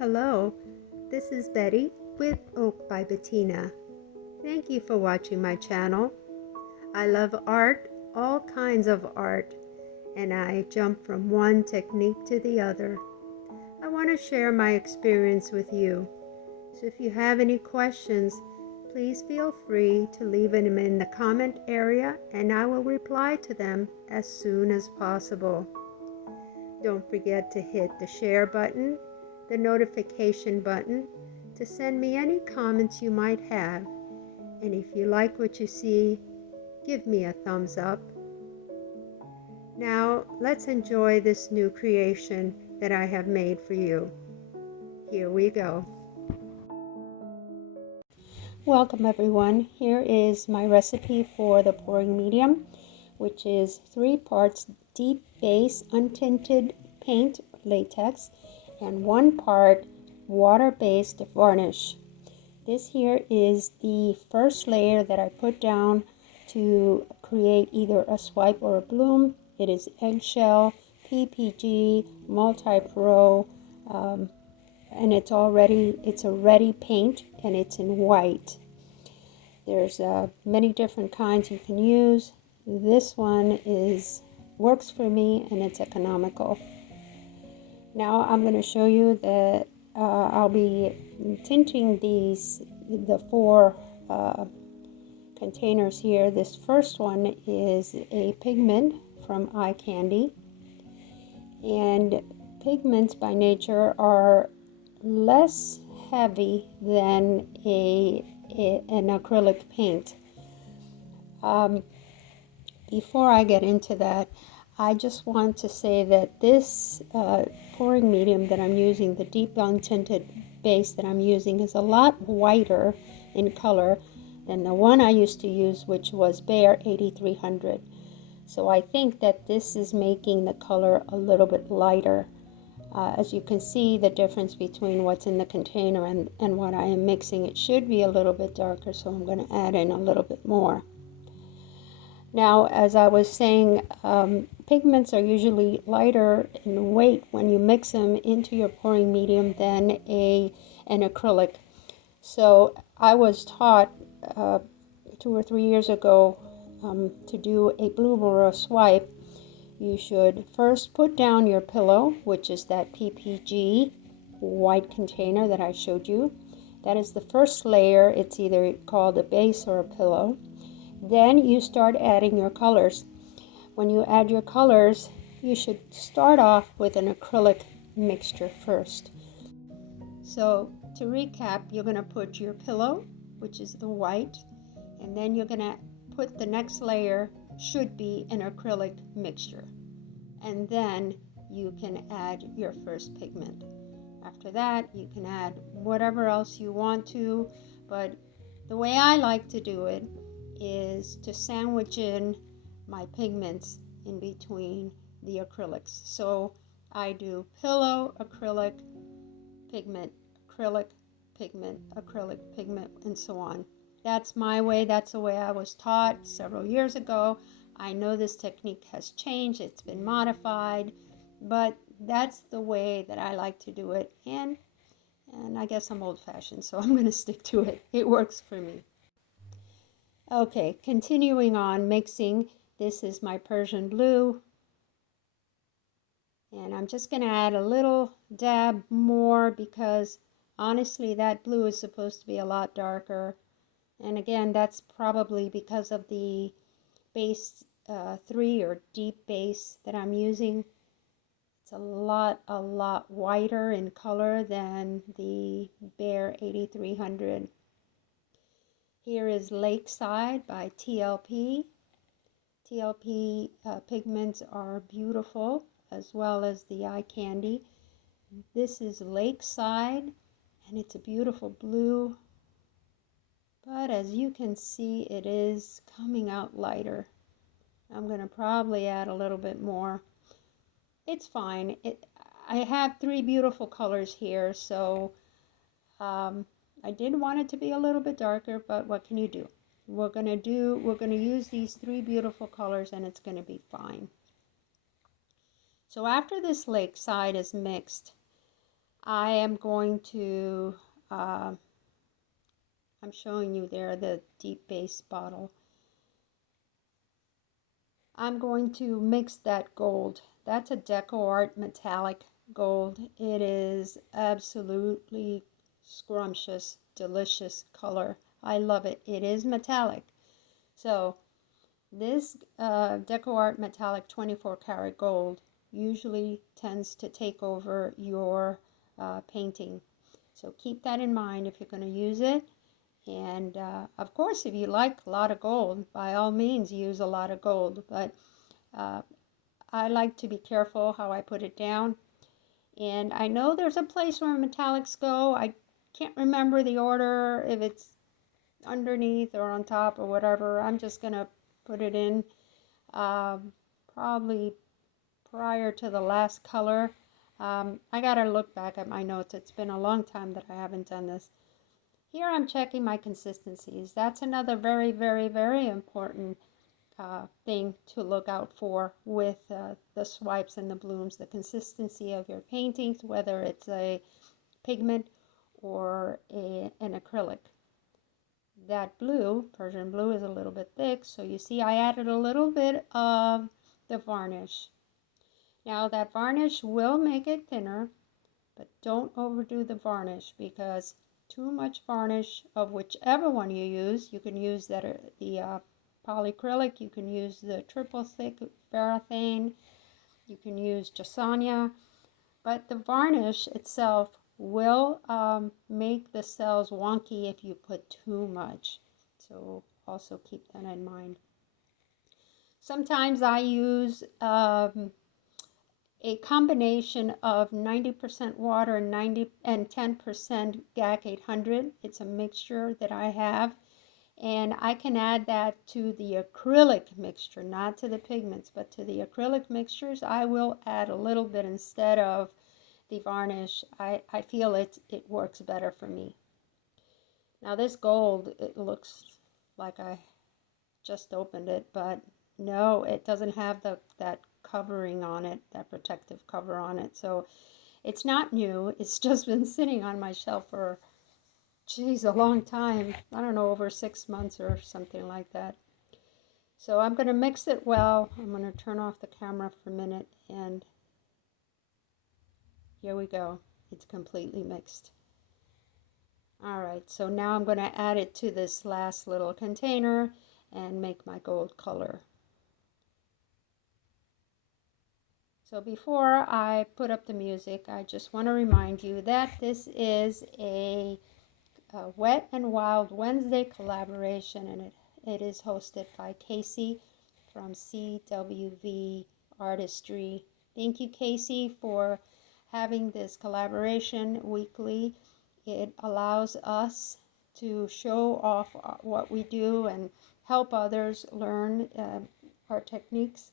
Hello, this is Betty with Oak by Betina. Thank you for watching my channel. I love art, all kinds of art, and I jump from one technique to the other. I want to share my experience with you. So if you have any questions, please feel free to leave them in the comment area and I will reply to them as soon as possible. Don't forget to hit the share button, the notification button, to send me any comments you might have. And if you like what you see, give me a thumbs up. Now, let's enjoy this new creation that I have made for you. Here we go. Welcome everyone. Here is my recipe for the pouring medium, which is 3 parts deep base untinted paint latex and 1 part water-based varnish. This here is the first layer that I put down to create either a swipe or a bloom. It is eggshell, PPG, multi-pro, and it's a ready paint, and it's in white. There's many different kinds you can use. This one works for me, and it's economical. Now I'm going to show you that I'll be tinting the 4 containers here. This first one is a pigment from Eye Candy, and pigments by nature are less heavy than an acrylic paint. Before I get into that, I just want to say that this pouring medium that I'm using, the deep untinted base that I'm using, is a lot whiter in color than the one I used to use, which was Behr 8300. So I think that this is making the color a little bit lighter. As you can see, the difference between what's in the container and what I am mixing, it should be a little bit darker, so I'm going to add in a little bit more. Now, as I was saying, pigments are usually lighter in weight when you mix them into your pouring medium than an acrylic. So I was taught 2 or 3 years ago to do a bloom or a swipe. You should first put down your pillow, which is that PPG white container that I showed you. That is the first layer. It's either called a base or a pillow. Then you start adding your colors. When you add your colors, you should start off with an acrylic mixture first. So to recap, you're going to put your pillow, which is the white, and then you're going to put the next layer, should be an acrylic mixture, and then you can add your first pigment. After that, you can add whatever else you want to, but the way I like to do it is to sandwich in my pigments in between the acrylics. So I do pillow, acrylic, pigment, acrylic, pigment, acrylic, pigment, and so on. That's my way. That's the way I was taught several years ago. I know this technique has changed. It's been modified, but that's the way that I like to do it. And I guess I'm old-fashioned, so I'm going to stick to it. It works for me. Okay, continuing on mixing. This is my Persian blue. And I'm just going to add a little dab more because honestly that blue is supposed to be a lot darker. And again, that's probably because of the base 3 or deep base that I'm using. It's a lot whiter in color than the Behr 8300. Here is Lakeside by TLP. TLP pigments are beautiful, as well as the Eye Candy. This is Lakeside, and it's a beautiful blue. But as you can see, it is coming out lighter. I'm going to probably add a little bit more. It's fine. I have 3 beautiful colors here, so I did want it to be a little bit darker, but what can you do? We're going to use these 3 beautiful colors, and it's going to be fine. So after this lakeside is mixed, I am going to, I'm showing you there the deep base bottle. I'm going to mix that gold. That's a Deco Art metallic gold. It is absolutely scrumptious, delicious color. I love it. It is metallic. So this Deco Art metallic 24 karat gold usually tends to take over your painting. So keep that in mind if you're going to use it. And of course, if you like a lot of gold, by all means use a lot of gold. But I like to be careful how I put it down. And I know there's a place where metallics go. I can't remember the order, if it's underneath or on top or whatever. I'm just going to put it in probably prior to the last color. I got to look back at my notes. It's been a long time that I haven't done this. Here I'm checking my consistencies. That's another very, very, very important thing to look out for with the swipes and the blooms. The consistency of your paintings, whether it's a pigment or an acrylic. That blue, Persian blue, is a little bit thick, so you see I added a little bit of the varnish. Now that varnish will make it thinner, but don't overdo the varnish, because too much varnish of whichever one you use, you can use that the polyacrylic, you can use the triple thick varathane, you can use Jasania, but the varnish itself will make the cells wonky if you put too much. So also keep that in mind. Sometimes I use a combination of 90% water and 10% GAC 800. It's a mixture that I have, and I can add that to the acrylic mixture, not to the pigments, but to the acrylic mixtures. I will add a little bit instead of the varnish. I feel it works better for me. Now this gold, it looks like I just opened it, but no, it doesn't have that covering on it, that protective cover on it. So it's not new. It's just been sitting on my shelf for, geez, a long time. I don't know, over 6 months or something like that. So I'm going to mix it well. I'm going to turn off the camera for a minute, and here we go. It's completely mixed. All right, so now I'm going to add it to this last little container and make my gold color. So before I put up the music, I just want to remind you that this is a Wet and Wild Wednesday collaboration, and it is hosted by Casey from CWV Artistry. Thank you, Casey, for having this collaboration weekly. It allows us to show off what we do and help others learn our techniques.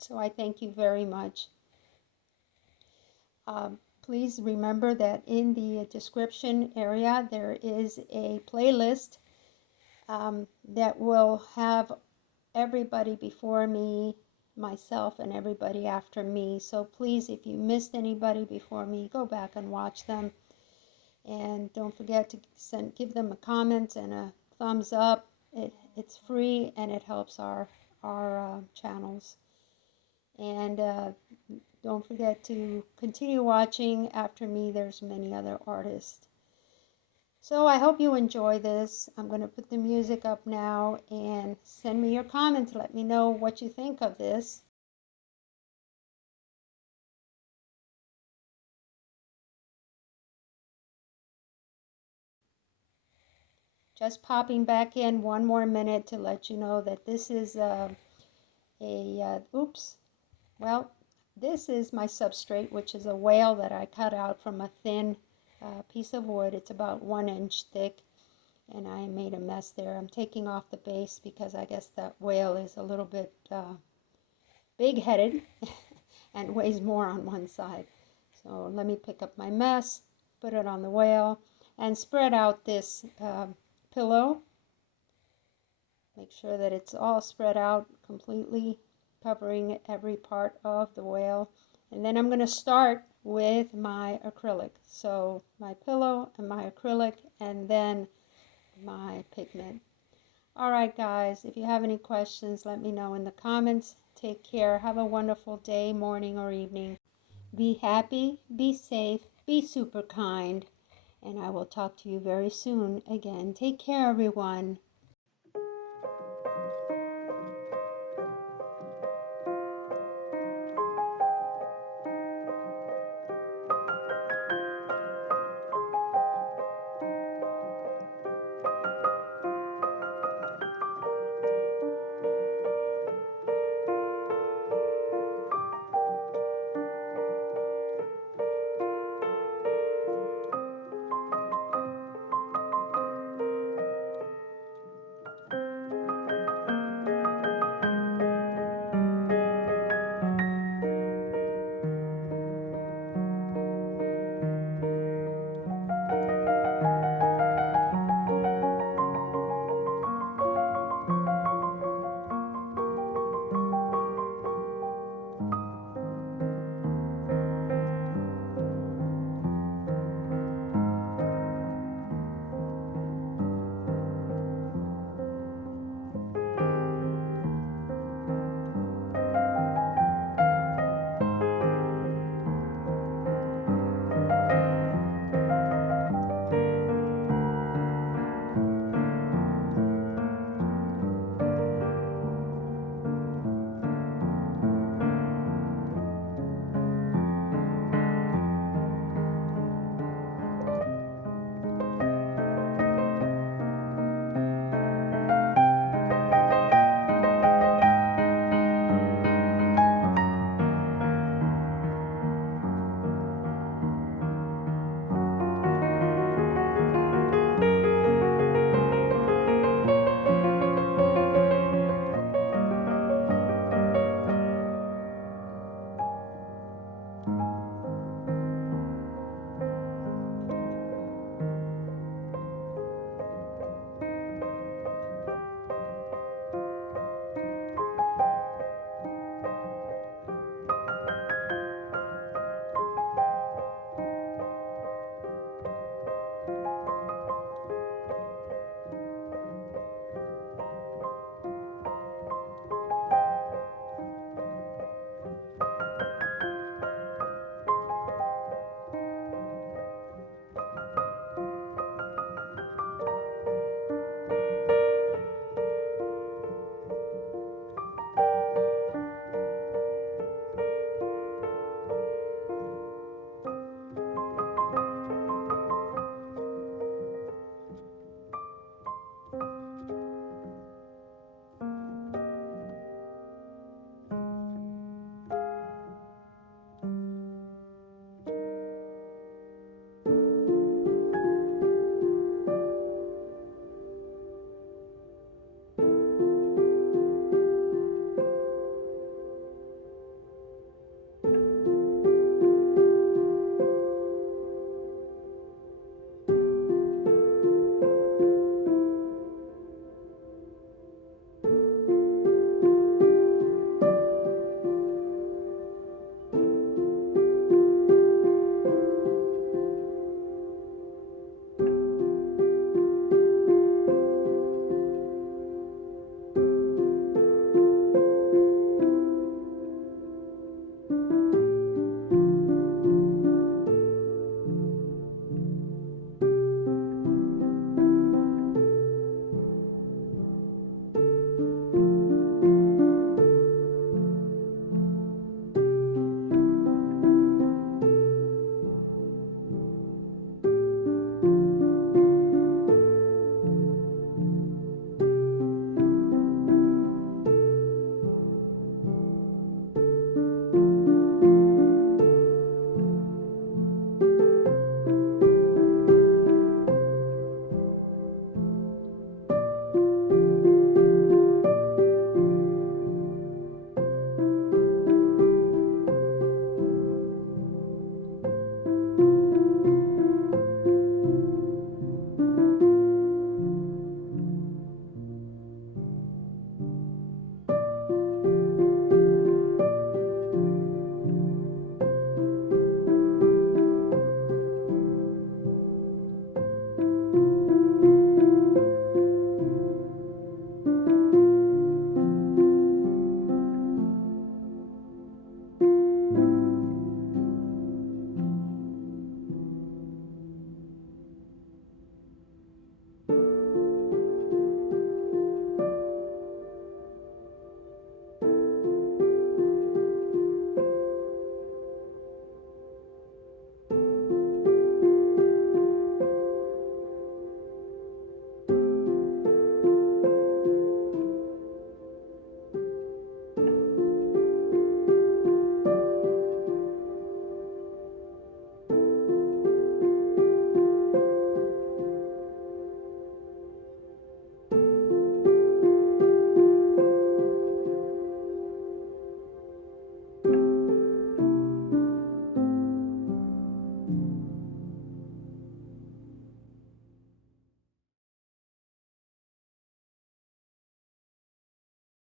So I thank you very much. Please remember that in the description area there is a playlist that will have everybody before me, myself, and everybody after me. So please, if you missed anybody before me, go back and watch them. And don't forget to give them a comment and a thumbs up. It's free and it helps our channels. And don't forget to continue watching. After me, there's many other artists. So I hope you enjoy this. I'm going to put the music up now, and send me your comments. Let me know what you think of this. Just popping back in one more minute to let you know that this is oops, well, this is my substrate, which is a whale that I cut out from a thin piece of wood. It's about 1 inch thick, and I made a mess there. I'm taking off the base because I guess that whale is a little bit big-headed and weighs more on one side. So let me pick up my mess, put it on the whale, and spread out this pillow. Make sure that it's all spread out completely, covering every part of the whale. And then I'm going to start with my acrylic. So my pillow and my acrylic, and then my pigment. All right, guys, if you have any questions, let me know in the comments. Take care. Have a wonderful day, morning, or evening. Be happy, be safe, be super kind, and I will talk to you very soon again. Take care, everyone.